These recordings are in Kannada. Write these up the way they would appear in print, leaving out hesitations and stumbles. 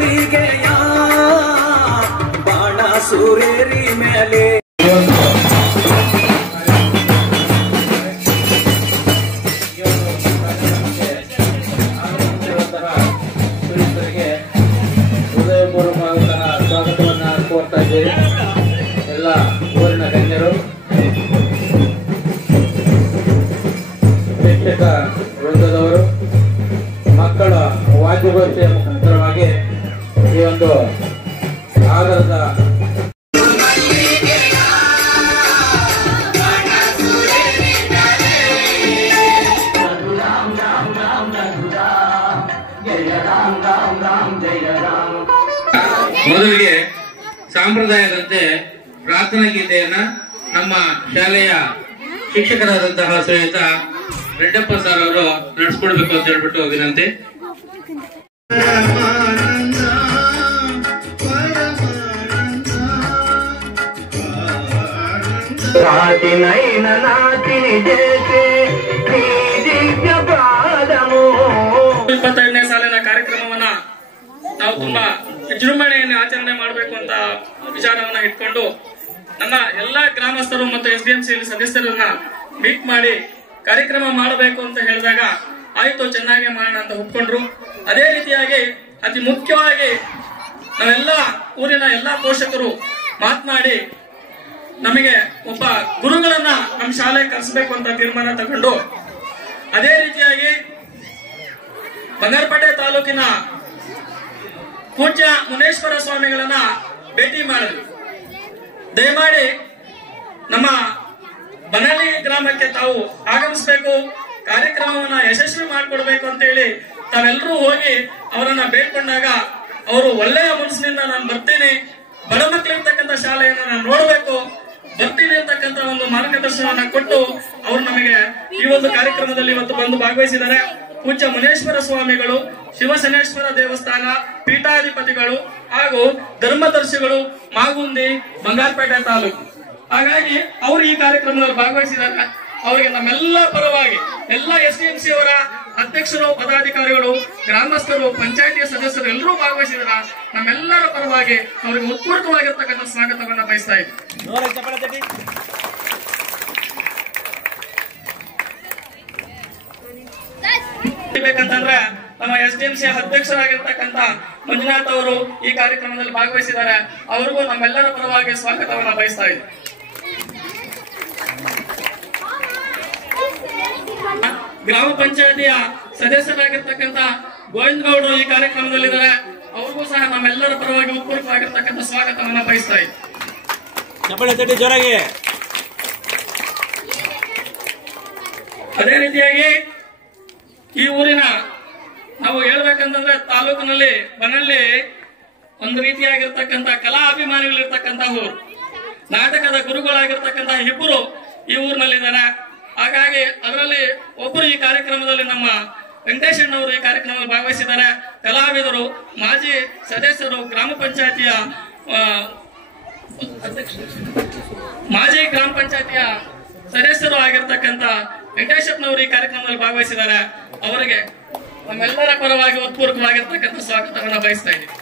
ಮಲ್ಲಿಗೆಯ ಬಾಣ ಸೂರೇರಿ ಮೇಲೆ ಹೃದಯಪೂರ್ವಕವಾದ ಸ್ವಾಗತವನ್ನು ಕೋರ್ತಾ ಇದ್ದೇವೆ. ಎಲ್ಲ ಊರಿನ ಗಣ್ಯರು, ಶಿಕ್ಷಕ ವೃಂದದವರು, ಮಕ್ಕಳ ವಾದ್ಯಗೋಷ್ಠಿಯ ಮುಖಾಂತರವಾಗಿ ಈ ಒಂದು ಆಗರದ ಮೊದಲಿಗೆ ಸಂಪ್ರದಾಯದಂತೆ ಪ್ರಾರ್ಥನಾ ಗೀತೆಯನ್ನ ನಮ್ಮ ಶಾಲೆಯ ಶಿಕ್ಷಕರಾದಂತಹ ಶ್ರೀಯುತ ರೆಡ್ಡಪ್ಪ ಸರ್ ಅವರು ನಡೆಸ್ಕೊಡ್ಬೇಕು ಅಂತ ಹೇಳ್ಬಿಟ್ಟು ವಿನಂತಿ. ಇಪ್ಪತ್ತೈದನೇ ಸಾಲಿನ ಕಾರ್ಯಕ್ರಮವನ್ನ ನಾವು ತುಂಬಾ ವಿಜೃಂಭಣೆಯನ್ನು ಆಚರಣೆ ಮಾಡಬೇಕು ಅಂತ ವಿಚಾರವನ್ನ ಇಟ್ಕೊಂಡು ನಮ್ಮ ಎಲ್ಲಾ ಗ್ರಾಮಸ್ಥರು ಮತ್ತು SDMC ಸದಸ್ಯರನ್ನ ಮೀಟ್ ಮಾಡಿ ಕಾರ್ಯಕ್ರಮ ಮಾಡಬೇಕು ಅಂತ ಹೇಳಿದಾಗ ಆಯ್ತು ಚೆನ್ನಾಗಿ ಮಾಡೋಣ ಅಂತ ಒಪ್ಕೊಂಡ್ರು. ಅದೇ ರೀತಿಯಾಗಿ ಅತಿ ಮುಖ್ಯವಾಗಿ ನಾವೆಲ್ಲ ಊರಿನ ಎಲ್ಲಾ ಪೋಷಕರು ಮಾತನಾಡಿ ನಮಗೆ ಒಬ್ಬ ಗುರುಗಳನ್ನ ನಮ್ಮ ಶಾಲೆ ಕರೆಸಬೇಕು ಅಂತ ತೀರ್ಮಾನ ತಗೊಂಡು ಅದೇ ರೀತಿಯಾಗಿ ಬಂಗಾರಪೇಟೆ ತಾಲೂಕಿನ ಪೂಜ್ಯ ಮುನೇಶ್ವರ ಸ್ವಾಮಿಗಳನ್ನ ಭೇಟಿ ಮಾಡಿದ್ವಿ. ದಯಮಾಡಿ ನಮ್ಮ ಬನಹಳ್ಳಿ ಗ್ರಾಮಕ್ಕೆ ತಾವು ಆಗಮಿಸಬೇಕು, ಕಾರ್ಯಕ್ರಮವನ್ನ ಯಶಸ್ವಿ ಮಾಡಿಕೊಡ್ಬೇಕು ಅಂತ ಹೇಳಿ ತಾವೆಲ್ಲರೂ ಹೋಗಿ ಅವರನ್ನ ಬೇಡ್ಕೊಂಡಾಗ ಅವರು ಒಳ್ಳೆಯ ಮನಸ್ಸಿನಿಂದ ನಾನು ಬರ್ತೀನಿ, ಬಡ ಮಕ್ಕಳಿರ್ತಕ್ಕಂಥ ಶಾಲೆಯನ್ನು ನಾನು ನೋಡ್ಬೇಕು, ಬರ್ತೀನಿ ಅಂತಕ್ಕಂಥ ಒಂದು ಮಾರ್ಗದರ್ಶನವನ್ನ ಕೊಟ್ಟು ಅವರು ನಮಗೆ ಈ ಒಂದು ಕಾರ್ಯಕ್ರಮದಲ್ಲಿ ಇವತ್ತು ಬಂದು ಭಾಗವಹಿಸಿದ್ದಾರೆ. ಪೂಜ್ಯ ಮುನೇಶ್ವರ ಸ್ವಾಮಿಗಳು, ಶಿವಶನೇಶ್ವರ ದೇವಸ್ಥಾನ ಪೀಠಾಧಿಪತಿಗಳು ಹಾಗೂ ಧರ್ಮದರ್ಶಿಗಳು, ಮಾಗುಂದಿ, ಬಂಗಾರಪೇಟೆ ತಾಲೂಕು. ಹಾಗಾಗಿ ಅವರು ಈ ಕಾರ್ಯಕ್ರಮದಲ್ಲಿ ಭಾಗವಹಿಸಿದ್ದಾರೆ. ಅವರಿಗೆ ನಮ್ಮೆಲ್ಲ ಪರವಾಗಿ ಎಲ್ಲ SDMC ಅವರ ಅಧ್ಯಕ್ಷರು, ಪದಾಧಿಕಾರಿಗಳು, ಗ್ರಾಮಸ್ಥರು, ಪಂಚಾಯಿತಿಯ ಸದಸ್ಯರು ಎಲ್ಲರೂ ಭಾಗವಹಿಸಿದಾರ. ನಮ್ಮೆಲ್ಲರ ಪರವಾಗಿ ಅವರಿಗೆ ಉತ್ಪೂರ್ವಕವಾಗಿರ್ತಕ್ಕಂಥ ಸ್ವಾಗತವನ್ನ ಬಯಸ್ತಾ ಇದ್ದೀವಿ. ಬೇಕಂತಂದ್ರೆ ನಮ್ಮ SDMC ಅಧ್ಯಕ್ಷರಾಗಿರ್ತಕ್ಕಂಥ ಮಂಜುನಾಥ್ ಅವರು ಈ ಕಾರ್ಯಕ್ರಮದಲ್ಲಿ ಭಾಗವಹಿಸಿದ್ದಾರೆ. ಅವ್ರಿಗೂ ನಮ್ಮೆಲ್ಲರ ಪರವಾಗಿ ಸ್ವಾಗತವನ್ನ ಬಯಸ್ತಾ ಇದ್ದೀವಿ. ಗ್ರಾಮ ಪಂಚಾಯತಿಯ ಸದಸ್ಯರಾಗಿರ್ತಕ್ಕಂಥ ಗೋವಿಂದ ಗೌಡರು ಈ ಕಾರ್ಯಕ್ರಮದಲ್ಲಿದ್ದಾರೆ. ಅವ್ರಿಗೂ ಸಹ ನಮ್ಮೆಲ್ಲರ ಪರವಾಗಿ ಉತ್ಪೂರ್ವಕವಾಗಿರ್ತಕ್ಕಂಥ ಸ್ವಾಗತವನ್ನ ಬಯಸ್ತಾ ಇದ್ದೀವಿ. ಅದೇ ರೀತಿಯಾಗಿ ಈ ಊರಿನ ನಾವು ಹೇಳ್ಬೇಕಂತಂದ್ರೆ ತಾಲೂಕಿನಲ್ಲಿ ಬನಹಳ್ಳಿ ಒಂದು ರೀತಿಯಾಗಿರ್ತಕ್ಕಂಥ ಕಲಾ ಅಭಿಮಾನಿಗಳಿರ್ತಕ್ಕಂಥ ಊರು, ನಾಟಕದ ಗುರುಗಳಾಗಿರ್ತಕ್ಕಂಥ ಇಬ್ಬರು ಈ ಊರಿನಲ್ಲಿದ್ದಾರೆ. ಹಾಗಾಗಿ ಅದರಲ್ಲಿ ಒಬ್ಬರು ಈ ಕಾರ್ಯಕ್ರಮದಲ್ಲಿ ನಮ್ಮ ವೆಂಕಟೇಶಣ್ಣವರು ಈ ಕಾರ್ಯಕ್ರಮದಲ್ಲಿ ಭಾಗವಹಿಸಿದ್ದಾರೆ. ಕಲಾವಿದರು, ಮಾಜಿ ಸದಸ್ಯರು, ಗ್ರಾಮ ಪಂಚಾಯತಿಯ ಮಾಜಿ ಗ್ರಾಮ ಪಂಚಾಯತಿಯ ಸದಸ್ಯರು ಆಗಿರ್ತಕ್ಕಂಥ ವೆಂಕಟೇಶಪ್ಪನವರು ಈ ಕಾರ್ಯಕ್ರಮದಲ್ಲಿ ಭಾಗವಹಿಸಿದ್ದಾರೆ. ಅವರಿಗೆ ನಮ್ಮೆಲ್ಲರ ಪರವಾಗಿ ಉತ್ಪೂರ್ವಕವಾಗಿರ್ತಕ್ಕಂಥ ಸ್ವಾಗತವನ್ನ ಬಯಸ್ತಾ ಇದ್ದೀವಿ.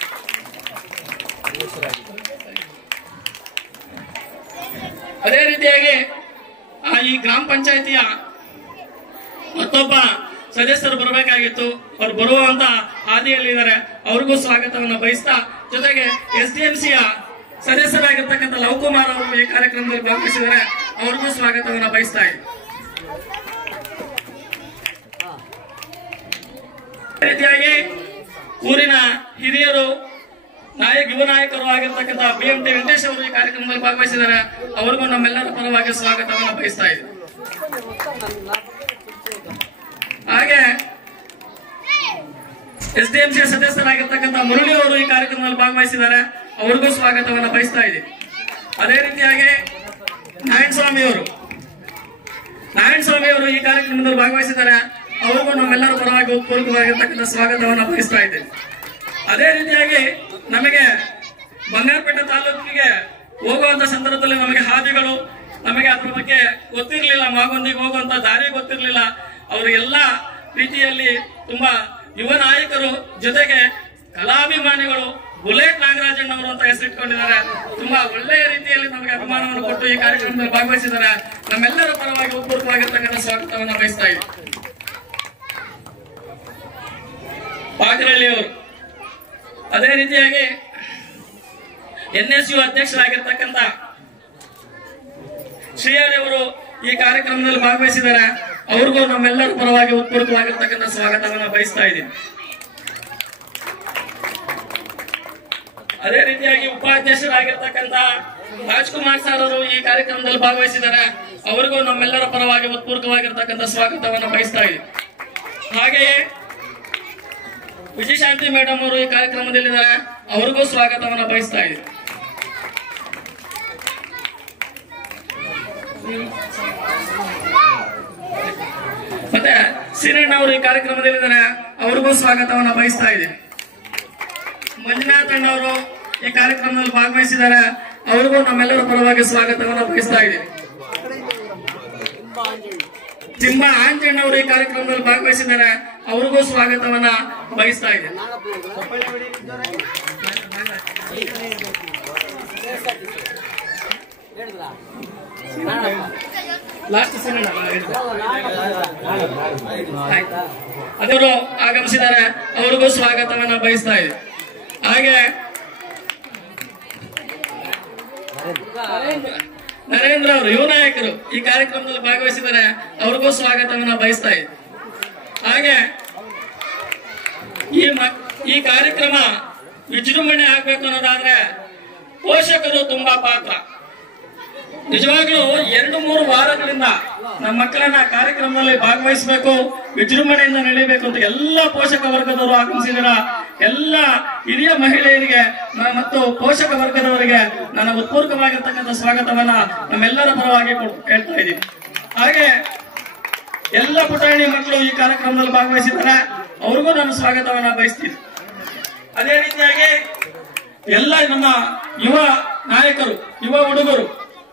ಅದೇ ರೀತಿಯಾಗಿ ಈ ಗ್ರಾಮ ಪಂಚಾಯತಿಯ ಮತ್ತೊಬ್ಬ ಸದಸ್ಯರು ಬರಬೇಕಾಗಿತ್ತು, ಅವ್ರು ಬರುವಂತ ಹಾದಿಯಲ್ಲಿದ್ದಾರೆ. ಅವ್ರಿಗೂ ಸ್ವಾಗತವನ್ನ ಬಯಸ್ತಾ, ಜೊತೆಗೆ SDMCಯ ಸದಸ್ಯರಾಗಿರ್ತಕ್ಕಂಥ ಲವಕುಮಾರ್ ಅವರು ಈ ಕಾರ್ಯಕ್ರಮದಲ್ಲಿ ಭಾಗವಹಿಸಿದ್ದಾರೆ. ಅವ್ರಿಗೂ ಸ್ವಾಗತವನ್ನ ಬಯಸ್ತಾ ಇದ್ದೀವಿ. ರೀತಿಯಾಗಿ ಊರಿನ ಹಿರಿಯರು, ಯುವ ನಾಯಕರು ಆಗಿರ್ತಕ್ಕಂಥ BMT ವೆಂಕಟೇಶ್ ಅವರು ಈ ಕಾರ್ಯಕ್ರಮದಲ್ಲಿ ಭಾಗವಹಿಸಿದ್ದಾರೆ. ಅವ್ರಿಗೂ ನಮ್ಮೆಲ್ಲರ ಪರವಾಗಿ ಸ್ವಾಗತವನ್ನು ಬಯಸ್ತಾ ಇದ್ದೀವಿ. ಹಾಗೆ SDMC ಸದಸ್ಯರಾಗಿರ್ತಕ್ಕಂಥ ಮುರಳಿ ಅವರು ಈ ಕಾರ್ಯಕ್ರಮದಲ್ಲಿ ಭಾಗವಹಿಸಿದ್ದಾರೆ. ಅವ್ರಿಗೂ ಸ್ವಾಗತವನ್ನು ಬಯಸ್ತಾ ಇದ್ದೀವಿ. ಅದೇ ರೀತಿಯಾಗಿ ನಾರಾಯಣ ಸ್ವಾಮಿ ಅವರು ಈ ಕಾರ್ಯಕ್ರಮದಲ್ಲಿ ಭಾಗವಹಿಸಿದ್ದಾರೆ. ಅವ್ರಿಗೂ ನಮ್ಮೆಲ್ಲರ ಪರವಾಗಿ ಉತ್ಪೂರ್ವಕವಾಗಿರ್ತಕ್ಕಂಥ ಸ್ವಾಗತವನ್ನು ಬಯಸ್ತಾ ಇದ್ದೇವೆ. ಅದೇ ರೀತಿಯಾಗಿ ನಮಗೆ ಬಂಗಾರಪೇಟೆ ತಾಲೂಕಿಗೆ ಹೋಗುವಂತ ಸಂದರ್ಭದಲ್ಲಿ ನಮಗೆ ಹಾದಿಗಳು, ನಮಗೆ ಅದ್ರ ಬಗ್ಗೆ ಗೊತ್ತಿರಲಿಲ್ಲ, ಮಾಗೊಂದಿಗೆ ಹೋಗುವಂತ ದಾರಿ ಗೊತ್ತಿರಲಿಲ್ಲ. ಅವರಿಗೆಲ್ಲ ರೀತಿಯಲ್ಲಿ ತುಂಬಾ ಯುವ ನಾಯಕರು, ಜೊತೆಗೆ ಕಲಾಭಿಮಾನಿಗಳು ಬುಲೆಟ್ ನಾಗರಾಜಣ್ಣವರು ಅಂತ ಹೆಸರಿಟ್ಕೊಂಡಿದ್ದಾರೆ. ತುಂಬಾ ಒಳ್ಳೆಯ ರೀತಿಯಲ್ಲಿ ನಮಗೆ ಅಭಿಮಾನವನ್ನು ಕೊಟ್ಟು ಈ ಕಾರ್ಯಕ್ರಮದಲ್ಲಿ ಭಾಗವಹಿಸಿದ್ದಾರೆ. ನಮ್ಮೆಲ್ಲರ ಪರವಾಗಿ ಉತ್ಪೂರ್ವವಾಗಿರ್ತಕ್ಕಂಥ ಸ್ವಾಗತವನ್ನು ಬಯಸ್ತಾ ಇದ್ದೀವಿ. ಪಾಗರಳ್ಳಿಯವರು ಅದೇ ರೀತಿಯಾಗಿ NSU ಅಧ್ಯಕ್ಷರಾಗಿರ್ತಕ್ಕಂಥ ಶ್ರೀಹರಿ ಅವರು ಈ ಕಾರ್ಯಕ್ರಮದಲ್ಲಿ ಭಾಗವಹಿಸಿದ್ದಾರೆ. ಅವ್ರಿಗೂ ನಮ್ಮೆಲ್ಲರ ಪರವಾಗಿ ಉತ್ಪೂರ್ವವಾಗಿರ್ತಕ್ಕಂಥ ಸ್ವಾಗತವನ್ನು ಬಯಸ್ತಾ ಇದ್ದೀನಿ. ಅದೇ ರೀತಿಯಾಗಿ ಉಪಾಧ್ಯಕ್ಷರಾಗಿರ್ತಕ್ಕಂಥ ರಾಜ್ಕುಮಾರ್ ಸರ್ ಅವರು ಈ ಕಾರ್ಯಕ್ರಮದಲ್ಲಿ ಭಾಗವಹಿಸಿದ್ದಾರೆ. ಅವ್ರಿಗೂ ನಮ್ಮೆಲ್ಲರ ಪರವಾಗಿ ಉತ್ಪೂರ್ವವಾಗಿರ್ತಕ್ಕಂಥ ಸ್ವಾಗತವನ್ನು ಬಯಸ್ತಾ ಇದ್ದೀನಿ. ಹಾಗೆಯೇ ವಿಜಯಶಾಂತಿ ಮೇಡಮ್ ಅವರು ಈ ಕಾರ್ಯಕ್ರಮದಲ್ಲಿದ್ದಾರೆ. ಅವ್ರಿಗೂ ಸ್ವಾಗತವನ್ನು ಬಯಸ್ತಾ ಇದ್ದೀನಿ. ಮತ್ತೆ ಸಿರಣ್ಣ ಅವರು ಈ ಕಾರ್ಯಕ್ರಮದಲ್ಲಿದ್ದಾರೆ. ಅವ್ರಿಗೂ ಸ್ವಾಗತವನ್ನು ಬಯಸ್ತಾ ಇದ್ದೀನಿ. ಮಂಜುನಾಥ್ ಅಣ್ಣವರು ಈ ಕಾರ್ಯಕ್ರಮದಲ್ಲಿ ಭಾಗವಹಿಸಿದ್ದಾರೆ. ಅವ್ರಿಗೂ ನಮ್ಮೆಲ್ಲರ ಪರವಾಗಿ ಸ್ವಾಗತವನ್ನು ಬಯಸ್ತಾ ಇದ್ದೀನಿ. ತಿಮ್ಮ ಆಂಜಣ್ಣ ಅವರು ಈ ಕಾರ್ಯಕ್ರಮದಲ್ಲಿ ಭಾಗವಹಿಸಿದ್ದಾರೆ. ಅವ್ರಿಗೂ ಸ್ವಾಗತವನ್ನ ಬಯಸ್ತಾ ಇದ್ದೀನಿ. ಅವರು ಆಗಮಿಸಿದ್ದಾರೆ. ಅವ್ರಿಗೂ ಸ್ವಾಗತವನ್ನ ಬಯಸ್ತಾ ಇದೆ. ಹಾಗೆ ನರೇಂದ್ರ ಅವರು ಯುವ ನಾಯಕರು ಈ ಕಾರ್ಯಕ್ರಮದಲ್ಲಿ ಭಾಗವಹಿಸಿದ್ದಾರೆ. ಅವ್ರಿಗೂ ಸ್ವಾಗತವನ್ನ ಬಯಸ್ತಾ ಇದೆ. ಹಾಗೆ ಈ ಕಾರ್ಯಕ್ರಮ ವಿಜೃಂಭಣೆ ಆಗ್ಬೇಕು ಅನ್ನೋದಾದ್ರೆ ಪೋಷಕರು ತುಂಬಾ ಪಾತ್ರ. ನಿಜವಾಗ್ಲೂ 2-3 ವಾರಗಳಿಂದ ನಮ್ಮ ಮಕ್ಕಳನ್ನ ಕಾರ್ಯಕ್ರಮದಲ್ಲಿ ಭಾಗವಹಿಸಬೇಕು, ವಿಜೃಂಭಣೆಯಿಂದ ನಡೆಯಬೇಕು ಅಂತ ಎಲ್ಲ ಪೋಷಕ ವರ್ಗದವರು ಆಗಮಿಸಿದಾರ. ಎಲ್ಲ ಹಿರಿಯ ಮಹಿಳೆಯರಿಗೆ ಮತ್ತು ಪೋಷಕ ವರ್ಗದವರಿಗೆ ನನ್ನ ಉತ್ಪೂರ್ವವಾಗಿರ್ತಕ್ಕಂಥ ಸ್ವಾಗತವನ್ನ ನಮ್ಮೆಲ್ಲರ ಪರವಾಗಿ ಹೇಳ್ತಾ ಇದ್ದೀನಿ. ಹಾಗೆ ಎಲ್ಲ ಪುಟಾಣಿ ಮಕ್ಕಳು ಈ ಕಾರ್ಯಕ್ರಮದಲ್ಲಿ ಭಾಗವಹಿಸಿದ್ದಾರೆ. ಅವ್ರಿಗೂ ನಾನು ಸ್ವಾಗತವನ್ನ ಬಯಸ್ತೀನಿ. ಅದೇ ರೀತಿಯಾಗಿ ಎಲ್ಲ ನಮ್ಮ ಯುವ ನಾಯಕರು, ಯುವ ಹುಡುಗರು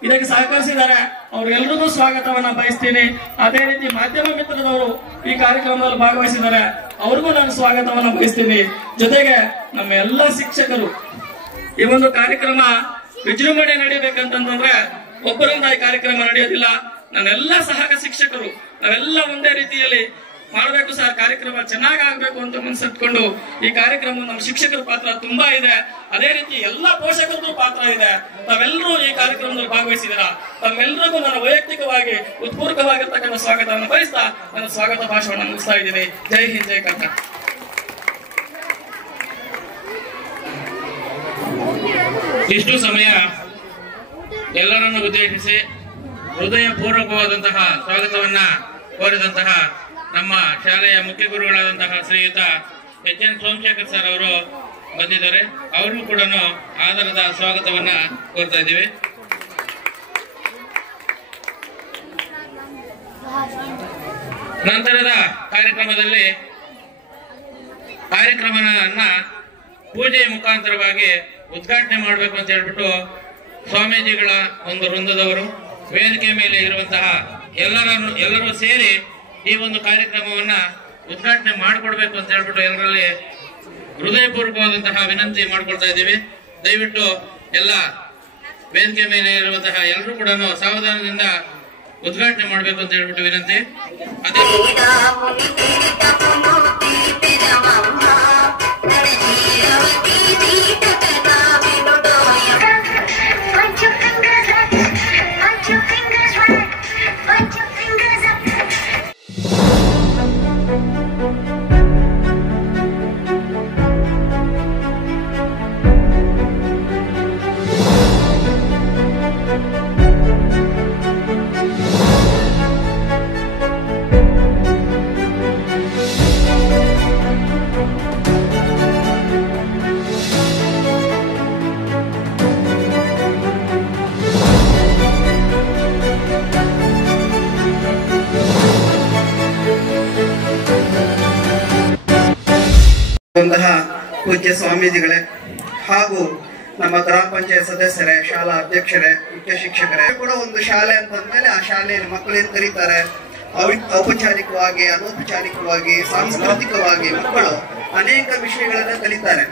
ಇದಕ್ಕೆ ಸಹಕರಿಸಿದ್ದಾರೆ. ಅವ್ರಿಗೆಲ್ರಿಗೂ ಸ್ವಾಗತವನ್ನ ಬಯಸ್ತೀನಿ. ಅದೇ ರೀತಿ ಮಾಧ್ಯಮ ಮಿತ್ರದವರು ಈ ಕಾರ್ಯಕ್ರಮದಲ್ಲಿ ಭಾಗವಹಿಸಿದ್ದಾರೆ. ಅವ್ರಿಗೂ ನಾನು ಸ್ವಾಗತವನ್ನ ಬಯಸ್ತೀನಿ. ಜೊತೆಗೆ ನಮ್ಮ ಎಲ್ಲ ಶಿಕ್ಷಕರು, ಈ ಒಂದು ಕಾರ್ಯಕ್ರಮ ವಿಜೃಂಭಣೆ ನಡೀಬೇಕಂತಂದ್ರೆ ಒಬ್ಬರಿಂದ ಈ ಕಾರ್ಯಕ್ರಮ ನಡೆಯೋದಿಲ್ಲ. ನನ್ನೆಲ್ಲ ಸಹಕ ಶಿಕ್ಷಕರು ನಾವೆಲ್ಲ ಒಂದೇ ರೀತಿಯಲ್ಲಿ ಮಾಡಬೇಕು ಸರ್, ಕಾರ್ಯಕ್ರಮ ಚೆನ್ನಾಗಿ ಆಗ್ಬೇಕು ಅಂತ ಮನಸ್ಸಿಟ್ಕೊಂಡು ಈ ಕಾರ್ಯಕ್ರಮ ನಮ್ಮ ಶಿಕ್ಷಕರ ಪಾತ್ರ ತುಂಬಾ ಇದೆ. ಅದೇ ರೀತಿ ಎಲ್ಲಾ ಪೋಷಕರದ್ದು ಪಾತ್ರ ಇದೆ. ತಾವೆಲ್ಲರೂ ಈ ಕಾರ್ಯಕ್ರಮದಲ್ಲಿ ಭಾಗವಹಿಸಿದ್ದೀರಾ. ತಮ್ಮೆಲ್ಲರಿಗೂ ನಾನು ವೈಯಕ್ತಿಕವಾಗಿ ಉತ್ಪೂರ್ವವಾಗಿರ್ತಕ್ಕಂಥ ಸ್ವಾಗತವನ್ನು ಬಯಸ್ತಾ ನನ್ನ ಸ್ವಾಗತ ಭಾಷಣವನ್ನು ಮುಗಿಸ್ತಾ ಇದ್ದೀನಿ. ಜೈ ಹಿಂದ್, ಜೈ ಕರ್ನಾಟಕ. ಇಷ್ಟು ಸಮಯ ಎಲ್ಲರನ್ನು ಉದ್ದೇಶಿಸಿ ಹೃದಯ ಪೂರ್ವಕವಾದಂತಹ ಸ್ವಾಗತವನ್ನ ಕೋರಿದಂತಹ ನಮ್ಮ ಶಾಲೆಯ ಮುಖ್ಯ ಗುರುಗಳಾದಂತಹ ಶ್ರೀಯುತ HN ಸೋಮಶೇಖರ್ ಸರ್ ಅವರು ಬಂದಿದ್ದಾರೆ. ಅವ್ರಿಗೂ ಕೂಡ ಆದರದ ಸ್ವಾಗತವನ್ನ ಕೋರ್ತಾ ಇದ್ದೀವಿ. ನಂತರದ ಕಾರ್ಯಕ್ರಮದಲ್ಲಿ ಕಾರ್ಯಕ್ರಮವನ್ನ ಪೂಜೆಯ ಮುಖಾಂತರವಾಗಿ ಉದ್ಘಾಟನೆ ಮಾಡಬೇಕು ಅಂತ ಹೇಳ್ಬಿಟ್ಟು ಸ್ವಾಮೀಜಿಗಳ ಒಂದು ವೃಂದದವರು ವೇದಿಕೆ ಮೇಲೆ ಇರುವಂತಹ ಎಲ್ಲರೂ ಸೇರಿ ಈ ಒಂದು ಕಾರ್ಯಕ್ರಮವನ್ನ ಉದ್ಘಾಟನೆ ಮಾಡಿಕೊಡ್ಬೇಕು ಅಂತ ಹೇಳ್ಬಿಟ್ಟು ಎಲ್ಲರಲ್ಲಿ ಹೃದಯಪೂರ್ವಕವಾದಂತಹ ವಿನಂತಿ ಮಾಡ್ಕೊಳ್ತಾ ಇದ್ದೀವಿ. ದಯವಿಟ್ಟು ಎಲ್ಲ ವೇದಿಕೆ ಮೇಲೆ ಇರುವಂತಹ ಎಲ್ಲರೂ ಕೂಡ ಸಾವಧಾನದಿಂದ ಉದ್ಘಾಟನೆ ಮಾಡಬೇಕು ಅಂತ ಹೇಳ್ಬಿಟ್ಟು ವಿನಂತಿ. ಪೂಜ್ಯ ಸ್ವಾಮೀಜಿಗಳೇ ಹಾಗೂ ನಮ್ಮ ಗ್ರಾಮ ಪಂಚಾಯತ್ ಸದಸ್ಯರೇ, ಶಾಲಾ ಅಧ್ಯಕ್ಷರೇ, ಮುಖ್ಯ ಶಿಕ್ಷಕರೇ ಕೂಡ ಒಂದು ಶಾಲೆ ಅಂತಂದ್ಮೇಲೆ ಆ ಶಾಲೆಯಲ್ಲಿ ಮಕ್ಕಳು ಏನ್ ಕರೀತಾರೆ, ಔಪಚಾರಿಕವಾಗಿ, ಅನೌಪಚಾರಿಕವಾಗಿ, ಸಾಂಸ್ಕೃತಿಕವಾಗಿ ಮಕ್ಕಳು ಅನೇಕ ವಿಷಯಗಳನ್ನ ಕಲಿತಾರೆ.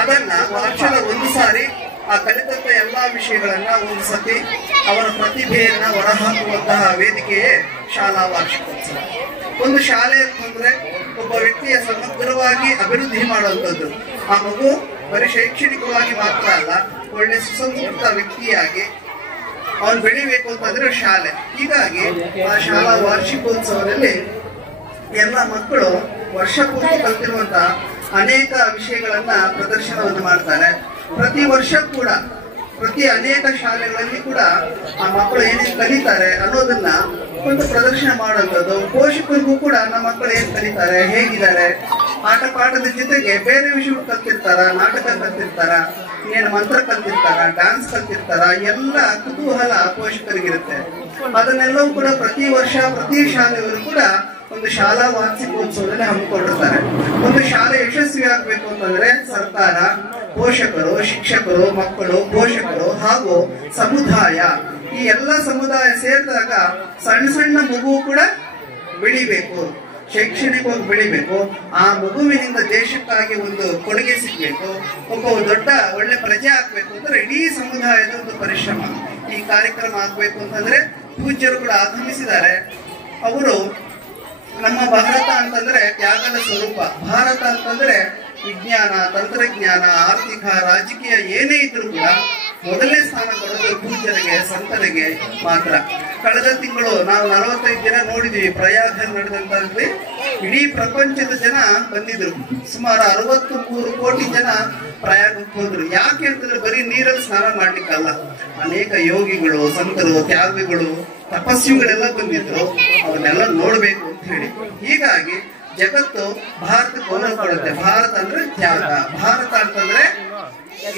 ಅದನ್ನ ವರ್ಷದ ಒಂದು ಸಾರಿ ಆ ಕಲಿತಂತ ಎಲ್ಲಾ ವಿಷಯಗಳನ್ನ ಒಂದು ಸತಿ ಅವರ ಪ್ರತಿಭೆಯನ್ನ ಹೊರಹಾಕುವಂತಹ ವೇದಿಕೆಯೇ ಶಾಲಾ ವಾರ್ಷಿಕೋತ್ಸವ. ಒಂದು ಶಾಲೆ ಅಂತಂದ್ರೆ ಒಬ್ಬ ವ್ಯಕ್ತಿಯ ಸಮಗ್ರವಾಗಿ ಅಭಿವೃದ್ಧಿ ಮಾಡುವಂಥದ್ದು. ಆ ಮಗು ಬರೀ ಶೈಕ್ಷಣಿಕವಾಗಿ ಮಾತ್ರ ಅಲ್ಲ, ಒಳ್ಳೆ ಸುಸಂಸ್ಕೃತ ವ್ಯಕ್ತಿಯಾಗಿ ಅವನು ಬೆಳಿಬೇಕು ಅಂತಂದ್ರೆ ಶಾಲೆ. ಹೀಗಾಗಿ ಆ ಶಾಲಾ ವಾರ್ಷಿಕೋತ್ಸವದಲ್ಲಿ ಎಲ್ಲ ಮಕ್ಕಳು ವರ್ಷ ಪೂರ್ತಿ ಕಲ್ತಿರುವಂತ ಅನೇಕ ವಿಷಯಗಳನ್ನ ಪ್ರದರ್ಶನವನ್ನು ಮಾಡ್ತಾರೆ. ಪ್ರತಿ ವರ್ಷ ಕೂಡ ಪ್ರತಿ ಅನೇಕ ಶಾಲೆಗಳಲ್ಲಿ ಕೂಡ ಆ ಮಕ್ಕಳು ಏನೇನು ಕಲಿತಾರೆ ಅನ್ನೋದನ್ನ ಒಂದು ಪ್ರದರ್ಶನ ಮಾಡುವಂಥದ್ದು. ಪೋಷಕರಿಗೂ ಕೂಡ ನಮ್ಮ ಮಕ್ಕಳು ಏನ್ ಕಲಿತಾರೆ, ಹೇಗಿದ್ದಾರೆ, ಆಟ ಪಾಠದ ಜೊತೆಗೆ ಬೇರೆ ವಿಷಯ ಕಲ್ತಿರ್ತಾರ, ನಾಟಕ ಕಲ್ತಿರ್ತಾರ, ಏನು ಮಂತ್ರ ಕಲ್ತಿರ್ತಾರ, ಡ್ಯಾನ್ಸ್ ಕಲ್ತಿರ್ತಾರ, ಎಲ್ಲ ಕುತೂಹಲ ಪೋಷಕರಿಗಿರುತ್ತೆ. ಅದನ್ನೆಲ್ಲವೂ ಕೂಡ ಪ್ರತಿ ವರ್ಷ ಪ್ರತಿ ಶಾಲೆಯವರು ಕೂಡ ಒಂದು ಶಾಲಾ ವಾರ್ಷಿಕೋತ್ಸವದಲ್ಲಿ ಹಮ್ಮಿಕೊಂಡಿರ್ತಾರೆ. ಒಂದು ಶಾಲೆ ಯಶಸ್ವಿ ಆಗ್ಬೇಕು ಅಂತಂದ್ರೆ ಸರ್ಕಾರ, ಪೋಷಕರು, ಶಿಕ್ಷಕರು, ಮಕ್ಕಳು, ಪೋಷಕರು ಹಾಗೂ ಸಮುದಾಯ, ಈ ಎಲ್ಲ ಸಮುದಾಯ ಸೇರಿದಾಗ ಸಣ್ಣ ಸಣ್ಣ ಮಗು ಕೂಡ ಬೆಳಿಬೇಕು, ಶೈಕ್ಷಣಿಕವಾಗಿ ಬೆಳಿಬೇಕು. ಆ ಮಗುವಿನಿಂದ ದೇಶಕ್ಕಾಗಿ ಒಂದು ಕೊಡುಗೆ ಸಿಗ್ಬೇಕು, ಒಬ್ಬ ದೊಡ್ಡ ಒಳ್ಳೆ ಪ್ರಜೆ ಆಗ್ಬೇಕು ಅಂದ್ರೆ ಇಡೀ ಸಮುದಾಯದ ಒಂದು ಪರಿಶ್ರಮ. ಈ ಕಾರ್ಯಕ್ರಮ ಆಗ್ಬೇಕು ಅಂತಂದ್ರೆ ಪೂಜ್ಯರು ಕೂಡ ಆಗಮಿಸಿದ್ದಾರೆ. ಅವರು ನಮ್ಮ ಭಾರತ ಅಂತಂದ್ರೆ ತ್ಯಾಗದ ಸ್ವರೂಪ. ಭಾರತ ಅಂತಂದ್ರೆ ವಿಜ್ಞಾನ, ತಂತ್ರಜ್ಞಾನ, ಆರ್ಥಿಕ, ರಾಜಕೀಯ ಏನೇ ಇದ್ರೂ ಕೂಡ ಮೊದಲನೇ ಸ್ಥಾನ ಕೊಡೋದು ಪೂಜ್ಯರಿಗೆ, ಸಂತರಿಗೆ ಮಾತ್ರ. ಕಳೆದ ತಿಂಗಳು ನಾವು 45 ದಿನ ನೋಡಿದ್ವಿ ಪ್ರಯಾಗ ನಡೆದಂತಲ್ಲಿ. ಇಡೀ ಪ್ರಪಂಚದ ಜನ ಬಂದಿದ್ರು. ಸುಮಾರು 63 ಕೋಟಿ ಜನ ಪ್ರಯಾಗಕ್ಕೆ ಹೋದ್ರು. ಯಾಕೆ ಅಂತಂದ್ರೆ ಬರೀ ನೀರಲ್ಲಿ ಸ್ನಾನ ಮಾಡ್ಲಿಕ್ಕಲ್ಲ, ಅನೇಕ ಯೋಗಿಗಳು, ಸಂತರು, ತ್ಯಾಗಿಗಳು, ತಪಸ್ವಿಗಳೆಲ್ಲ ಬಂದಿದ್ರು. ಅವನ್ನೆಲ್ಲ ನೋಡ್ಬೇಕು ಅಂತ ಹೇಳಿ. ಹೀಗಾಗಿ ಜಗತ್ತು ಭಾರತಕ್ಕೆ ಗೌರವ ಕೊಡುತ್ತೆ. ಭಾರತ ಅಂದ್ರೆ ತ್ಯಾಗ, ಭಾರತ ಅಂತಂದ್ರೆ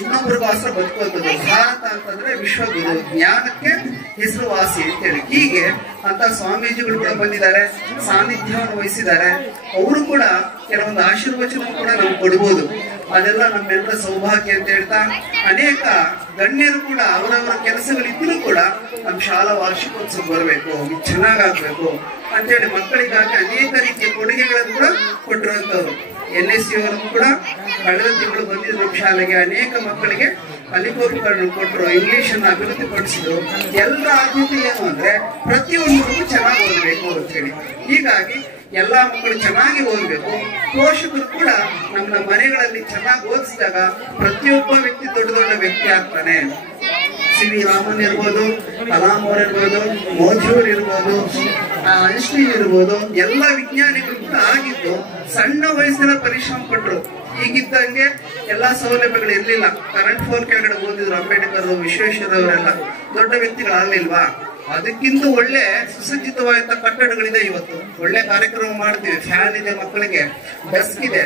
ಇನ್ನೊಬ್ಬರಿಗೋಸ್ಕರ ಬದುಕುವಂಥದ್ದು, ಭಾರತ ಅಂತಂದ್ರೆ ವಿಶ್ವಗುರು, ಜ್ಞಾನಕ್ಕೆ ಹೆಸರುವಾಸಿ ಅಂತೇಳಿ. ಹೀಗೆ ಅಂತ ಸ್ವಾಮೀಜಿಗಳು ಕೂಡ ಬಂದಿದ್ದಾರೆ, ಸಾನ್ನಿಧ್ಯವನ್ನು ವಹಿಸಿದ್ದಾರೆ. ಅವರು ಕೂಡ ಕೆಲವೊಂದು ಆಶೀರ್ವಚನ ಕೂಡ ನಾವು ಕೊಡ್ಬೋದು. ಅದೆಲ್ಲ ನಮ್ಮೆಲ್ಲರ ಸೌಭಾಗ್ಯ ಅಂತ ಹೇಳ್ತಾ, ಅನೇಕ ಗಣ್ಯರು ಕೂಡ ಅವರವರ ಕೆಲಸಗಳಿದ್ದರೂ ಕೂಡ ನಮ್ಮ ಶಾಲಾ ವಾರ್ಷಿಕೋತ್ಸವ ಬರಬೇಕು, ಚೆನ್ನಾಗಾಗ್ಬೇಕು ಅಂತೇಳಿ ಮಕ್ಕಳಿಗಾಗಿ ಅನೇಕ ರೀತಿಯ ಕೊಡುಗೆಗಳನ್ನು ಕೂಡ ಕೊಟ್ಟಿರುವಂತವ್ರು. NSC ಅವರು ಕೂಡ ಕಳೆದ ತಿಂಗಳು ಬಂದಿದ್ರು ನಮ್ಮ ಶಾಲೆಗೆ. ಅನೇಕ ಮಕ್ಕಳಿಗೆ ಕಲಿಕೋಪಕರಣ ಕೊಟ್ಟರು, ಇಂಗ್ಲಿಷ್ ಅನ್ನು ಅಭಿವೃದ್ಧಿ ಪಡಿಸಿದ್ರು. ಎಲ್ಲರ ಆದ್ಯತೆ ಏನು ಅಂದ್ರೆ ಪ್ರತಿಯೊಂದು ಮಗು ಚೆನ್ನಾಗಿ ಓದಬೇಕು ಅಂತ ಹೇಳಿ. ಹೀಗಾಗಿ ಎಲ್ಲಾ ಮಕ್ಕಳು ಚೆನ್ನಾಗಿ ಓದಬೇಕು. ಪೋಷಕರು ಕೂಡ ನಮ್ಮ ಮನೆಗಳಲ್ಲಿ ಚೆನ್ನಾಗಿ ಓದಿಸಿದಾಗ ಪ್ರತಿಯೊಬ್ಬ ವ್ಯಕ್ತಿ ದೊಡ್ಡ ದೊಡ್ಡ ವ್ಯಕ್ತಿ ಆಗ್ತಾನೆ. ಸಿ ವಿ ರಾಮನ್ ಇರ್ಬೋದು, ಕಲಾಂ ಅವರು ಇರ್ಬೋದು, ಮೋದಿಯವರು ಇರ್ಬೋದು, ಐನ್ಸ್ಟೀನ್ ಇರ್ಬೋದು, ಎಲ್ಲ ವಿಜ್ಞಾನಿಗಳು ಕೂಡ ಆಗಿದ್ದು ಸಣ್ಣ ವಯಸ್ಸಿನ ಪರಿಶ್ರಮ ಪಟ್ರು. ಈಗಿದ್ದಂಗೆ ಎಲ್ಲಾ ಸೌಲಭ್ಯಗಳು ಇರ್ಲಿಲ್ಲ. ಕರೆಂಟ್ ಫೋನ್ ಕೆಳಗಡೆ ಓದಿದ್ರು ಅಂಬೇಡ್ಕರ್, ವಿಶ್ವೇಶ್ವರಯ್ಯವರೆಲ್ಲ ದೊಡ್ಡ ವ್ಯಕ್ತಿಗಳಾಗ್ಲಿಲ್ವಾ? ಅದಕ್ಕಿಂತ ಒಳ್ಳೆ ಸುಸಜ್ಜಿತವಾದ ಕಟ್ಟಡಗಳಿದೆ. ಇವತ್ತು ಒಳ್ಳೆ ಕಾರ್ಯಕ್ರಮ ಮಾಡ್ತೀವಿ, ಫ್ಯಾನ್ ಇದೆ, ಮಕ್ಕಳಿಗೆ ಡೆಸ್ಕ್ ಇದೆ.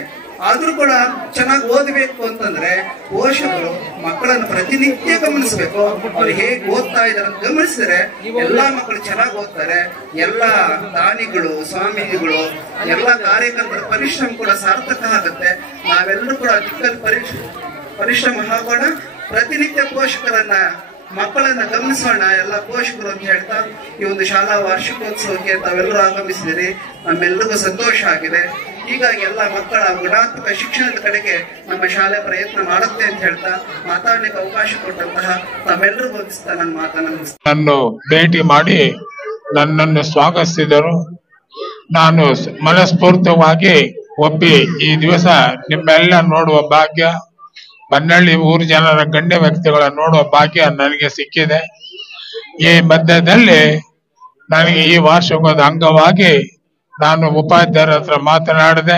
ಆದ್ರೂ ಕೂಡ ಚೆನ್ನಾಗಿ ಓದಬೇಕು ಅಂತಂದ್ರೆ ಪೋಷಕರು ಮಕ್ಕಳನ್ನು ಪ್ರತಿನಿತ್ಯ ಗಮನಿಸಬೇಕು. ಅವ್ರು ಹೇಗೆ ಓದ್ತಾ ಇದಾರೆ ಅಂತ ಗಮನಿಸಿದ್ರೆ ಎಲ್ಲಾ ಮಕ್ಕಳು ಚೆನ್ನಾಗಿ ಓದ್ತಾರೆ. ಎಲ್ಲಾ ದಾನಿಗಳು, ಸ್ವಾಮೀಜಿಗಳು, ಎಲ್ಲಾ ಕಾರ್ಯಕರ್ತರ ಪರಿಶ್ರಮ ಕೂಡ ಸಾರ್ಥಕ ಆಗುತ್ತೆ. ನಾವೆಲ್ಲರೂ ಕೂಡ ದಿಕ್ಕಲ್ಲಿ ಪರಿಶ್ರಮ ಹಾಕೋಣ. ಪ್ರತಿನಿತ್ಯ ಪೋಷಕರನ್ನ, ಮಕ್ಕಳನ್ನ ಗಮನಿಸೋಣ ಎಲ್ಲ ಪೋಷಕರು ಅಂತ ಹೇಳ್ತಾ, ಈ ಒಂದು ಶಾಲಾ ವಾರ್ಷಿಕೋತ್ಸವಕ್ಕೆ ತಾವೆಲ್ಲರೂ ಆಗಮಿಸಿದಿರಿ. ನಮ್ಮೆಲ್ಲರಿಗೂ ಸಂತೋಷ ಆಗಿದೆ. ಹೀಗಾಗಿ ಎಲ್ಲ ಮಕ್ಕಳ ಗುಣಾತ್ಮಕ ಶಿಕ್ಷಣದ ಕಡೆಗೆ ನಮ್ಮ ಶಾಲೆ ಪ್ರಯತ್ನ ಮಾಡುತ್ತೆ ಅಂತ ಹೇಳ್ತಾ ಮಾತಾಡ್ಲಿಕ್ಕೆ ಅವಕಾಶ ಕೊಟ್ಟಂತಹ ತಾವೆಲ್ಲರಿಗೂ ಹೊಂದಿಸ್ತಾ ನನ್ನ ಮಾತನ್ನು ಭೇಟಿ ಮಾಡಿ ನನ್ನನ್ನು ಸ್ವಾಗತಿಸಿದರು. ನಾನು ಮನಸ್ಫೂರ್ತಿಯಾಗಿ ಒಪ್ಪಿ ಈ ದಿವಸ ನಿಮ್ಮೆಲ್ಲ ನೋಡುವ ಭಾಗ್ಯ, ಬನ್ನಳ್ಳಿ ಊರು ಜನರ ಗಣ್ಯ ವ್ಯಕ್ತಿಗಳ ನೋಡುವ ಭಾಗ್ಯ ನನಗೆ ಸಿಕ್ಕಿದೆ. ಈ ಮಧ್ಯದಲ್ಲಿ ನನಗೆ ಈ ವಾರ್ಷಿಕೋತ್ಸವದ ಅಂಗವಾಗಿ ನಾನು ಉಪಾಧ್ಯಾಯರ ಹತ್ರ ಮಾತನಾಡಿದೆ.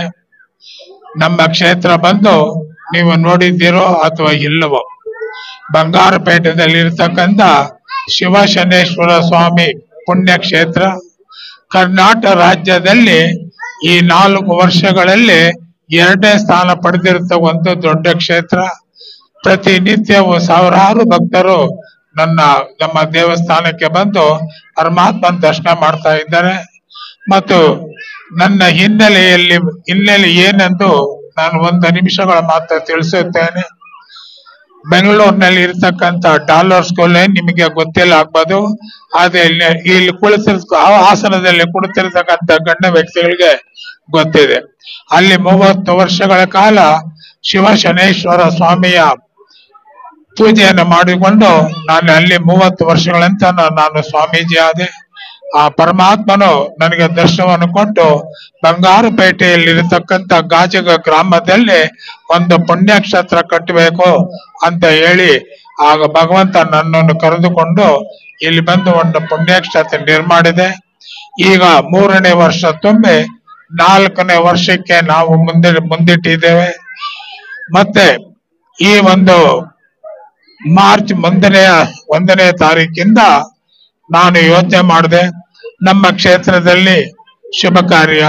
ನಮ್ಮ ಕ್ಷೇತ್ರ ಬಂದು ನೀವು ನೋಡಿದ್ದೀರೋ ಅಥವಾ ಇಲ್ಲವೋ, ಬಂಗಾರಪೇಟೆದಲ್ಲಿ ಇರ್ತಕ್ಕಂಥ ಶಿವಶನೇಶ್ವರ ಸ್ವಾಮಿ ಪುಣ್ಯಕ್ಷೇತ್ರ ಕರ್ನಾಟಕ ರಾಜ್ಯದಲ್ಲಿ ಈ 4 ವರ್ಷಗಳಲ್ಲಿ 2ನೇ ಸ್ಥಾನ ಪಡೆದಿರ್ತಕ್ಕಂಥ ದೊಡ್ಡ ಕ್ಷೇತ್ರ. ಪ್ರತಿನಿತ್ಯವೂ ಸಾವಿರಾರು ಭಕ್ತರು ನಮ್ಮ ದೇವಸ್ಥಾನಕ್ಕೆ ಬಂದು ಪರಮಾತ್ಮನ ದರ್ಶನ ಮಾಡ್ತಾ ಇದ್ದಾರೆ. ಮತ್ತು ನನ್ನ ಹಿನ್ನೆಲೆ ಏನೆಂದು ನಾನು 1 ನಿಮಿಷಗಳ ಮಾತ್ರ ತಿಳಿಸುತ್ತೇನೆ. ಬೆಂಗಳೂರಿನಲ್ಲಿ ಇರ್ತಕ್ಕಂಥ ಡಾಲರ್ ಸ್ಕೂಲ್ ನಿಮಗೆ ಗೊತ್ತಿಲ್ಲ ಆಗ್ಬೋದು. ಆದ್ರೆ ಇಲ್ಲಿ ಹಾಸನದಲ್ಲಿ ಕುಳಿತಿರ್ತಕ್ಕಂಥ ಗಣ್ಯ ವ್ಯಕ್ತಿಗಳಿಗೆ ಗೊತ್ತಿದೆ. ಅಲ್ಲಿ 30 ವರ್ಷಗಳ ಕಾಲ ಶಿವಶನೇಶ್ವರ ಸ್ವಾಮಿಯ ಪೂಜೆಯನ್ನು ಮಾಡಿಕೊಂಡು ನಾನು ಅಲ್ಲಿ 30 ವರ್ಷಗಳಂತ ನಾನು ಸ್ವಾಮೀಜಿ ಆದೆ. ಆ ಪರಮಾತ್ಮನು ನನಗೆ ದರ್ಶನವನ್ನು ಕೊಟ್ಟು ಬಂಗಾರಪೇಟೆಯಲ್ಲಿರತಕ್ಕಂಥ ಗಾಜಗ ಗ್ರಾಮದಲ್ಲಿ ಒಂದು ಪುಣ್ಯಕ್ಷೇತ್ರ ಕಟ್ಟಬೇಕು ಅಂತ ಹೇಳಿ ಆಗ ಭಗವಂತ ನನ್ನನ್ನು ಕರೆದುಕೊಂಡು ಇಲ್ಲಿ ಬಂದು ಒಂದು ಪುಣ್ಯಕ್ಷೇತ್ರ ನಿರ್ಮಾಣಿದೆ. ಈಗ 3ನೇ ವರ್ಷ ತುಂಬಿ 4ನೇ ವರ್ಷಕ್ಕೆ ನಾವು ಮುಂದಿಟ್ಟಿದ್ದೇವೆ. ಮತ್ತೆ ಈ ಒಂದು ಮಾರ್ಚ್ 1ನೇ ತಾರೀಕಿಂದ ನಾನು ಯೋಚನೆ ಮಾಡಿದೆ, ನಮ್ಮ ಕ್ಷೇತ್ರದಲ್ಲಿ ಶುಭ ಕಾರ್ಯ,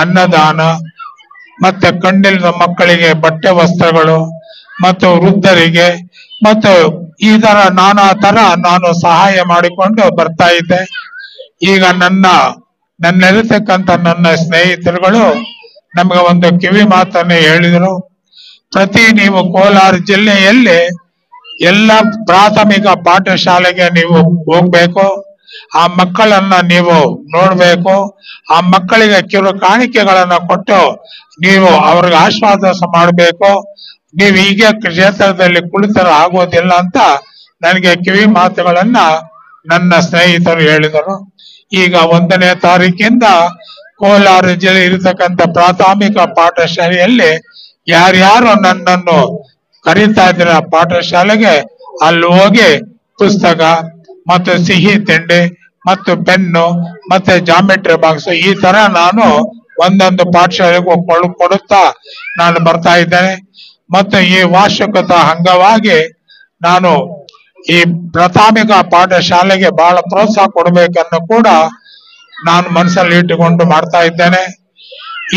ಅನ್ನದಾನ, ಮತ್ತೆ ಕಣ್ಣಿಲ್ಲದ ಮಕ್ಕಳಿಗೆ ಬಟ್ಟೆ ವಸ್ತ್ರಗಳು ಮತ್ತು ವೃದ್ಧರಿಗೆ ಮತ್ತು ಈ ತರ ನಾನಾ ತರ ನಾನು ಸಹಾಯ ಮಾಡಿಕೊಂಡು ಬರ್ತಾ ಇದ್ದೆ. ಈಗ ನನ್ನಲ್ಲಿರ್ತಕ್ಕಂಥ ನನ್ನ ಸ್ನೇಹಿತರುಗಳು ನಮಗೆ ಒಂದು ಕಿವಿ ಮಾತನ್ನು ಹೇಳಿದರು. ನೀವು ಕೋಲಾರ ಜಿಲ್ಲೆಯಲ್ಲಿ ಎಲ್ಲ ಪ್ರಾಥಮಿಕ ಪಾಠಶಾಲೆಗೆ ನೀವು ಹೋಗ್ಬೇಕು, ಆ ಮಕ್ಕಳನ್ನ ನೀವು ನೋಡ್ಬೇಕು, ಆ ಮಕ್ಕಳಿಗೆ ಕಿರು ಕಾಣಿಕೆಗಳನ್ನ ಕೊಟ್ಟು ನೀವು ಅವ್ರಿಗೆ ಆಶ್ವಾಸ ಮಾಡಬೇಕು. ನೀವು ಹೀಗೆ ಕ್ಷೇತ್ರದಲ್ಲಿ ಕುಳಿತರ ಆಗೋದಿಲ್ಲ ಅಂತ ನನಗೆ ಕಿವಿ ಮಾತುಗಳನ್ನ ನನ್ನ ಸ್ನೇಹಿತರು ಹೇಳಿದರು. ಈಗ 1ನೇ ತಾರೀಕಿಂದ ಕೋಲಾರ ಜಿಲ್ಲೆ ಇರತಕ್ಕಂಥ ಪ್ರಾಥಮಿಕ ಪಾಠಶಾಲೆಯಲ್ಲಿ ಯಾರ್ಯಾರು ನನ್ನನ್ನು ಕರೀತಾ ಇದ್ರ ಪಾಠಶಾಲೆಗೆ ಅಲ್ಲಿ ಹೋಗಿ ಪುಸ್ತಕ ಮತ್ತು ಸಿಹಿ ತಿಂಡಿ ಮತ್ತು ಪೆನ್ನು ಮತ್ತೆ ಜಾಮೆಟ್ರಿ ಬಾಕ್ಸ್ ಈ ತರ ನಾನು ಒಂದೊಂದು ಪಾಠಶಾಲೆಗೂ ಕೊಡುತ್ತಾ ನಾನು ಬರ್ತಾ ಇದ್ದೇನೆ. ಮತ್ತು ಈ ವಾರ್ಷಿಕದ ಅಂಗವಾಗಿ ನಾನು ಈ ಪ್ರಾಥಮಿಕ ಪಾಠಶಾಲೆಗೆ ಬಹಳ ಪ್ರೋತ್ಸಾಹ ಕೊಡಬೇಕನ್ನು ಕೂಡ ನಾನು ಮನಸ್ಸಲ್ಲಿ ಇಟ್ಟುಕೊಂಡು ಮಾಡ್ತಾ ಇದ್ದೇನೆ.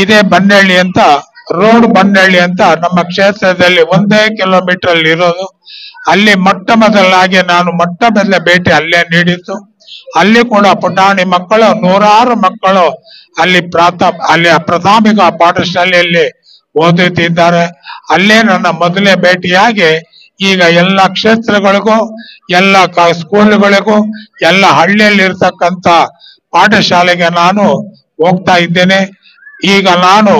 ಇದೇ ಬನ್ನಳ್ಳಿ ಅಂತ ಬನ್ನಳ್ಳಿ ಅಂತ ನಮ್ಮ ಕ್ಷೇತ್ರದಲ್ಲಿ 1 ಕಿಲೋಮೀಟರ್ ಅಲ್ಲಿ ಇರೋದು. ಅಲ್ಲಿ ಮೊದಲಾಗಿ ನಾನು ಮೊದಲ ಭೇಟಿ ಅಲ್ಲೇ ನೀಡಿತ್ತು. ಅಲ್ಲಿ ಕೂಡ ಪುಟಾಣಿ ಮಕ್ಕಳು 100 ಮಕ್ಕಳು ಅಲ್ಲಿ ಪ್ರಾಥಮಿಕ ಪಾಠಶಾಲೆಯಲ್ಲಿ ಓದುತ್ತಿದ್ದಾರೆ. ಅಲ್ಲೇ ನನ್ನ ಮೊದಲನೇ ಭೇಟಿಯಾಗಿ ಈಗ ಎಲ್ಲ ಕ್ಷೇತ್ರಗಳಿಗೂ ಎಲ್ಲ ಸ್ಕೂಲ್ಗಳಿಗೂ ಎಲ್ಲ ಹಳ್ಳಿಯಲ್ಲಿ ಇರ್ತಕ್ಕಂಥ ಪಾಠಶಾಲೆಗೆ ನಾನು ಹೋಗ್ತಾ ಇದ್ದೇನೆ. ಈಗ ನಾನು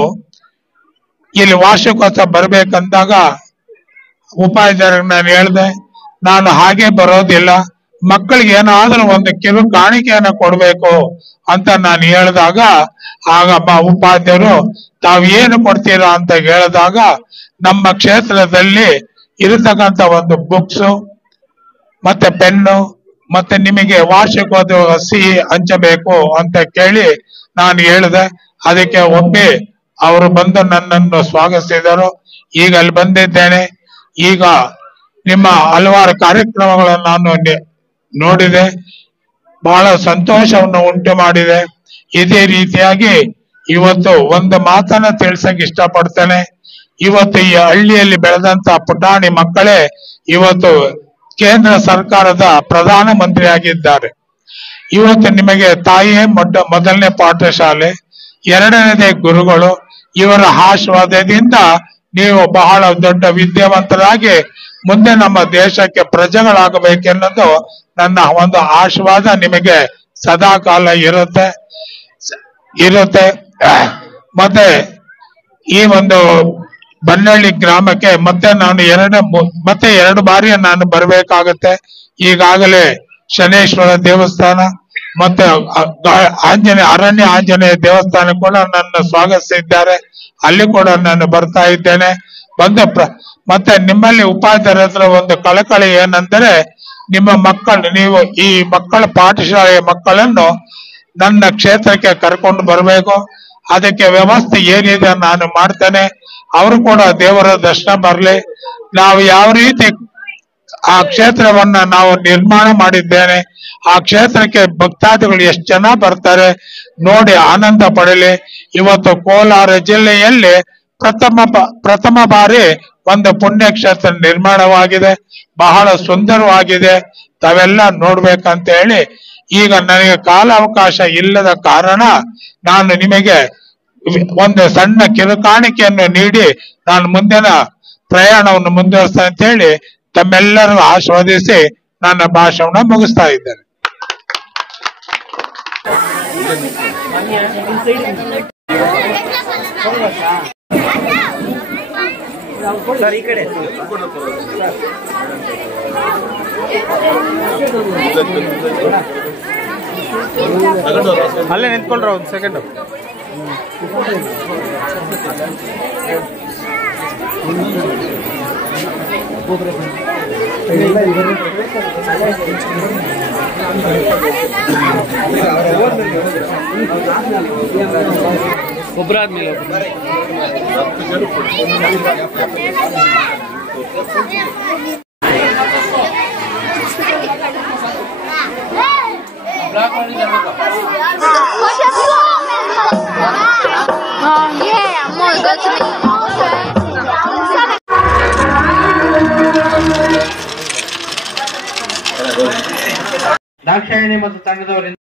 ಇಲ್ಲಿ ವಾರ್ಷಿಕೋತ್ಸವ ಬರ್ಬೇಕಂದಾಗ ಉಪಾಧ್ಯಾಯರಿಗೆ ನಾನು ಹೇಳಿದೆ, ನಾನು ಹಾಗೆ ಬರೋದಿಲ್ಲ, ಮಕ್ಕಳಿಗೆ ಏನಾದ್ರೂ ಒಂದು ಕಿರು ಕಾಣಿಕೆಯನ್ನ ಕೊಡ್ಬೇಕು ಅಂತ ನಾನು ಹೇಳಿದಾಗ ಆಗ ಉಪಾಧ್ಯಾಯರು ತಾವು ಏನು ಕೊಡ್ತೀರಾ ಅಂತ ಹೇಳಿದಾಗ ನಮ್ಮ ಕ್ಷೇತ್ರದಲ್ಲಿ ಇರತಕ್ಕಂತ ಒಂದು ಬುಕ್ಸ್ ಮತ್ತೆ ಪೆನ್ನು ಮತ್ತೆ ನಿಮಗೆ ವಾರ್ಷಿಕೋತ್ಸವ ಸಿಹಿ ಹಂಚಬೇಕು ಅಂತ ಕೇಳಿ ನಾನು ಹೇಳಿದೆ. ಅದಕ್ಕೆ ಒಮ್ಮೆ ಅವರು ಬಂದು ನನ್ನನ್ನು ಸ್ವಾಗತಿಸಿದರು. ಈಗ ಅಲ್ಲಿ ಬಂದಿದ್ದೇನೆ. ಈಗ ನಿಮ್ಮ ಹಲವಾರು ಕಾರ್ಯಕ್ರಮಗಳನ್ನು ನಾನು ನೋಡಿದೆ, ಬಹಳ ಸಂತೋಷವನ್ನು ಉಂಟು ಮಾಡಿದೆ. ಇದೇ ರೀತಿಯಾಗಿ ಇವತ್ತು ಒಂದು ಮಾತನ್ನ ತಿಳಿಸಕ್ ಇಷ್ಟಪಡ್ತೇನೆ. ಇವತ್ತು ಈ ಹಳ್ಳಿಯಲ್ಲಿ ಬೆಳೆದಂತ ಪುಟಾಣಿ ಮಕ್ಕಳೇ ಇವತ್ತು ಕೇಂದ್ರ ಸರ್ಕಾರದ ಪ್ರಧಾನ ಮಂತ್ರಿ ಆಗಿದ್ದಾರೆ. ಇವತ್ತು ನಿಮಗೆ ತಾಯಿಯೇ ಮೊದಲನೇ ಪಾಠಶಾಲೆ, ಎರಡನೇದೇ ಗುರುಗಳು. ಇವರ ಆಶೀರ್ವಾದದಿಂದ ನೀವು ಬಹಳ ದೊಡ್ಡ ವಿದ್ಯಾವಂತರಾಗಿ ಮುಂದೆ ನಮ್ಮ ದೇಶಕ್ಕೆ ಪ್ರಜೆಗಳಾಗಬೇಕೆನ್ನೋದು ನನ್ನ ಒಂದು ಆಶೀರ್ವಾದ ನಿಮಗೆ ಸದಾ ಕಾಲ ಇರುತ್ತೆ. ಮತ್ತೆ ಈ ಒಂದು ಬನ್ನಳ್ಳಿ ಗ್ರಾಮಕ್ಕೆ ಮತ್ತೆ ಎರಡು ಬಾರಿ ನಾನು ಬರಬೇಕಾಗತ್ತೆ. ಈಗಾಗಲೇ ಶನೇಶ್ವರ ದೇವಸ್ಥಾನ ಮತ್ತೆ ಅರಣ್ಯ ಆಂಜನೇಯ ದೇವಸ್ಥಾನ ಕೂಡ ನನ್ನ ಸ್ವಾಗತಿಸಿದ್ದಾರೆ. ಅಲ್ಲಿ ಕೂಡ ನಾನು ಬರ್ತಾ ಇದ್ದೇನೆ. ಮತ್ತೆ ನಿಮ್ಮಲ್ಲಿ ಉಪಾಧ್ಯಾಯರ ಹತ್ರ ಒಂದು ಕಳಕಳಿ ಏನಂದ್ರೆ, ನೀವು ಈ ಮಕ್ಕಳ ಪಾಠಶಾಲೆಯ ಮಕ್ಕಳನ್ನು ನನ್ನ ಕ್ಷೇತ್ರಕ್ಕೆ ಕರ್ಕೊಂಡು ಬರಬೇಕು. ಅದಕ್ಕೆ ವ್ಯವಸ್ಥೆ ಏನಿದೆ ನಾನು ಮಾಡ್ತೇನೆ. ಅವರು ಕೂಡ ದೇವರ ದರ್ಶನ ಬರ್ಲಿ. ನಾವು ಯಾವ ರೀತಿ ಆ ಕ್ಷೇತ್ರವನ್ನ ನಾವು ನಿರ್ಮಾಣ ಮಾಡಿದ್ದೇನೆ, ಆ ಕ್ಷೇತ್ರಕ್ಕೆ ಭಕ್ತಾದಿಗಳು ಎಷ್ಟು ಜನ ಬರ್ತಾರೆ ನೋಡಿ ಆನಂದ ಪಡಲಿ. ಇವತ್ತು ಕೋಲಾರ ಜಿಲ್ಲೆಯಲ್ಲಿ ಪ್ರಥಮ ಬಾರಿ ಒಂದು ಪುಣ್ಯಕ್ಷೇತ್ರ ನಿರ್ಮಾಣವಾಗಿದೆ, ಬಹಳ ಸುಂದರವಾಗಿದೆ. ತಾವೆಲ್ಲ ನೋಡ್ಬೇಕಂತ ಹೇಳಿ ಈಗ ನನಗೆ ಕಾಲಾವಕಾಶ ಇಲ್ಲದ ಕಾರಣ ನಾನು ನಿಮಗೆ ಒಂದು ಸಣ್ಣ ಕಿರುಕಾಣಿಕೆಯನ್ನು ನೀಡಿ ನಾನು ಮುಂದಿನ ಪ್ರಯಾಣವನ್ನು ಮುಂದುವರಿಸ್ತೇನೆ ಅಂತ ಹೇಳಿ ತಮ್ಮೆಲ್ಲರೂ ಆಸ್ವಾದಿಸಿ ನನ್ನ ಭಾಷಣ ಮುಗಿಸ್ತಾ ಇದ್ದೇನೆ. ಅಲ್ಲೇ ನಿಂತ್ಕೊಳ್ರ ಒಂದು ಸೆಕೆಂಡ್. ಒಬ್ಬರಾದ್ಮೇಲೆ ದಾಕ್ಷಾಯಿಣಿ ಮತ್ತು ತಂಡದವರಿಂದ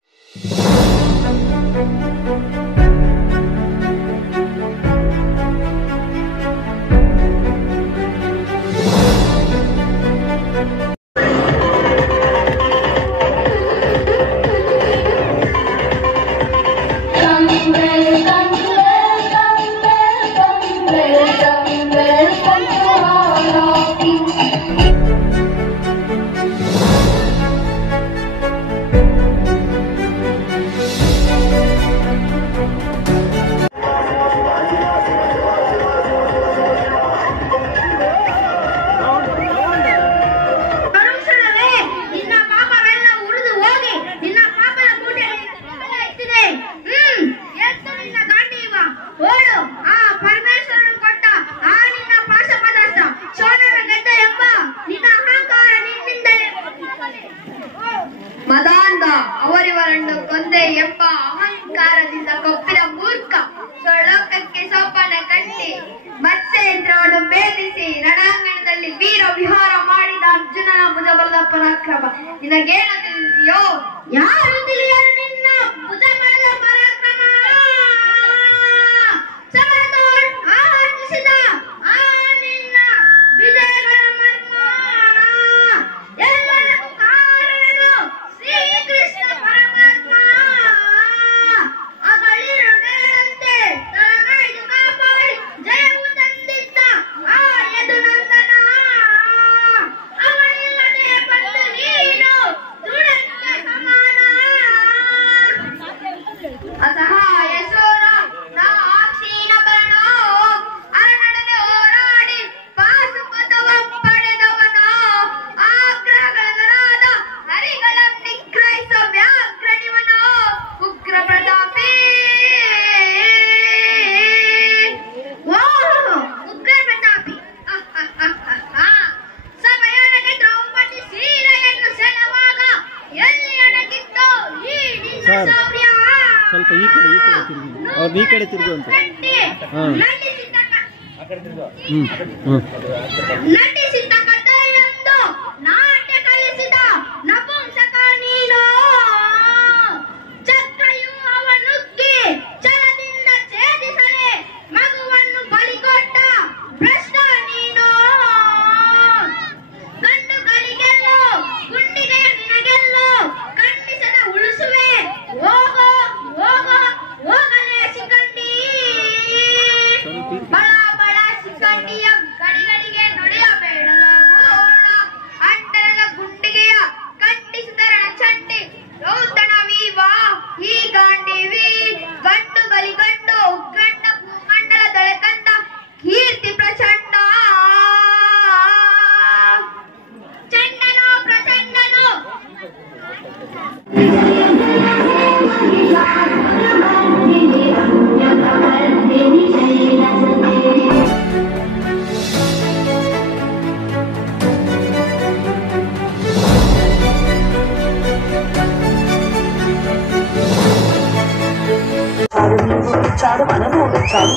ಮದಾಂಧ ಅವರಿವರನ್ನು ಕೊಂದೆ ಎಂಬ ಅಹಂಕಾರದಿಂದ ಕೊಪ್ಪಿದ ಮೂರ್ಖ ಸ್ವರ್ಲೋಕಕ್ಕೆ ಸೋಪಾನ ಕಟ್ಟಿ ಮತ್ಸ್ಯೇಂದ್ರವನ್ನು ಭೇದಿಸಿ ರಣಾಂಗಣದಲ್ಲಿ ವೀರ ವಿಹಾರ ಮಾಡಿದ ಅರ್ಜುನನ ಭುಜಬಲದ ಪರಾಕ್ರಮ ನಿನಗೇನು ತಿಳಿದಿದೆಯೋ? ಯಾರು ತಿಳಿಯಲು ನಿನ್ನ ಭುಜಬಲದ ಪರಾಕ್ರಮ? ಸಮರದೋಳ್ ಆಹರ್ನಿಸಿದ ಆ ನಿನ್ನ ವಿಜಯಗಳ ಮರ್ಮ ಎಲ್ಲದಕ್ಕೂ ಕಾರಣನು ಶ್ರೀಕೃಷ್ಣ ಪರಮಾತ್ಮ. ಅಗಳಿರು ನೇರಂತೆ ತಲೆಗೈದು ಕಾಪಾಡಿ ಜಯವು ತಂದಿದ್ದ ಆ ಯದುನಂದನ. ಅವನಿಲ್ಲದೆ ಬಂದು ನೀನು ತುಳಕ್ಕೆ ಸಮಾನ. ಅಸಹಾಯ ಸೋರ ನಾ ಕ್ಷೀಣ ಬರಣ ಅರನಡನೆ ಹೋರಾಡಿ ಪಾಶುಪತವ ಪಡೆದವನ. ಆಗ್ರಹಗಳರಾದ ಹರಿಗಳ ನಿಗ್ರಹಿಸ ವ್ಯಾಘ್ರನಿವನ ಉಗ್ರ ಪ್ರತಾಪಿ. ಉಗ್ರ ಪ್ರತಾಪಿ ಸಭೆಯೊಳಗೆ ದ್ರೌಪದಿ ಸೀರೆಯನ್ನು ಸೆಳೆವಾಗ ಎಲ್ಲಿ ಅಡಗಿತ್ತೋ ಈ ನಿನ್ನ ಶೌರ್ಯ. ಸ್ವಲ್ಪ ಈ ಕಡೆ ತಿರುಗಿ, ಅವ್ರು ಈ ಕಡೆ ತಿರುಗುವಂತೆ. ನಟಿಸಿದ ಕಥೆಯೊಂದು ನಾಟ್ಯ ಕಲಿಸಿದ ನಪುಂಸಕ ನೀನು. ಚಕ್ರವ್ಯೂಹವ ನುಗ್ಗಿ ಛಲದಿಂದ ಛೇದಿಸಲೆ ಮಗುವನ್ನು ಬಲಿಕೊಟ್ಟ ಭ್ರಷ್ಟ ನೀನು. ಗಂಡುಗಳಿಗೆಲ್ಲೋ ಗುಂಡಿಗೆಯ ನಿನಗೆಲ್ಲೋ ಖಂಡಿಸದ ಉಳಿಸುವೆ. ಹೋಗೋ ಹೋಗೋ ಹೋಗಲೇ ಶಿಖಂಡಿ. ಬಳ ಬಳ ಶಿಖಂಡಿಯ ಗಡಿಗಳಿಗೆ ನುಡಿಯಬೇಡಲ ಗೋಣ. ಅಡ್ಡದ ಗುಂಡಿಗೆಯ ಖಂಡಿಸಿದರ ಚಂಡಿ ರೌತಣ ವೀವ ಹೀಗಾಂಡಿವಿ. ಗಂಡು ಗಲಿಗಂಡು ಉಗ್ಗಂಡ ಭೂಮಂಡಲ ದಳಕಂಡ ಕೀರ್ತಿ ಪ್ರಚಂಡ. ಚಂಡನೋ ಪ್ರಚಂಡನೋ చాడు మనము చాడు